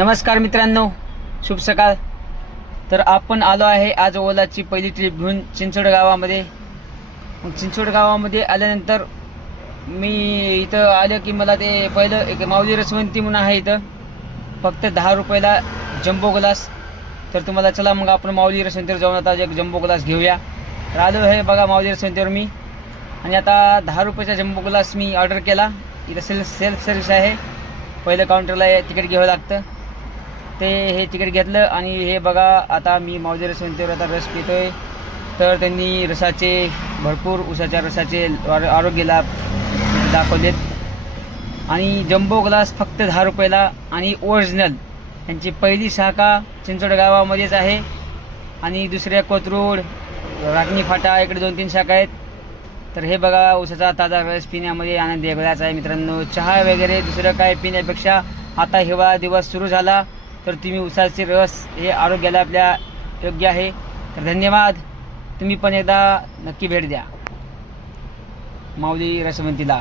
नमस्कार मित्रांनो, शुभ सकाळ। तर आपण आलो आहे आज ओलाची पहिली ट्रिप घेऊन चिंचवड गावामध्ये। मग चिंचवड गावामध्ये आल्यानंतर मी इथं आलं की मला ते पहिलं एक माऊली रसवंती म्हणून आहे इथं, फक्त 10 रुपयाला जम्बो ग्लास। तर तुम्हाला चला मग आपण माऊली रसवंतीवर जाऊन आता एक जम्बो ग्लास घेऊया। तर आलो आहे बघा माऊली रसवंतीवर मी, आणि आता 10 रुपयाचा जम्बो ग्लास मी ऑर्डर केला। इथं सेल्फ सर्व्हिस आहे, पहिलं काउंटरला तिकीट घ्यावं लागतं। ते हे तिकीट घेतलं आणि हे बघा आता मी माऊली रसवंतीवर आता रस पितोय। तर त्यांनी रसाचे भरपूर उसाच्या रसाचे आरोग्य लाभ दाखवलेत, आणि जम्बो ग्लास फक्त 10 रुपयाला, आणि ओरिजिनल यांची पहिली शाखा चिंचवड गावामध्येच आहे, आणि दुसऱ्या कोथरूड, रागणी फाटा इकडे 2-3 शाखा आहेत। तर हे बघा उसाचा ताजा रस पिण्यामध्ये आनंद वेगळाच आहे मित्रांनो। चहा वगैरे दुसरं काय पिण्यापेक्षा आता हिवाळा दिवस सुरू झाला तर तुम्ही उसाचे रस हे आरोग्याला आपल्या योग्य आहे। तर धन्यवाद, तुम्ही पण एकदा नक्की भेट द्या माऊली रसवंतीला।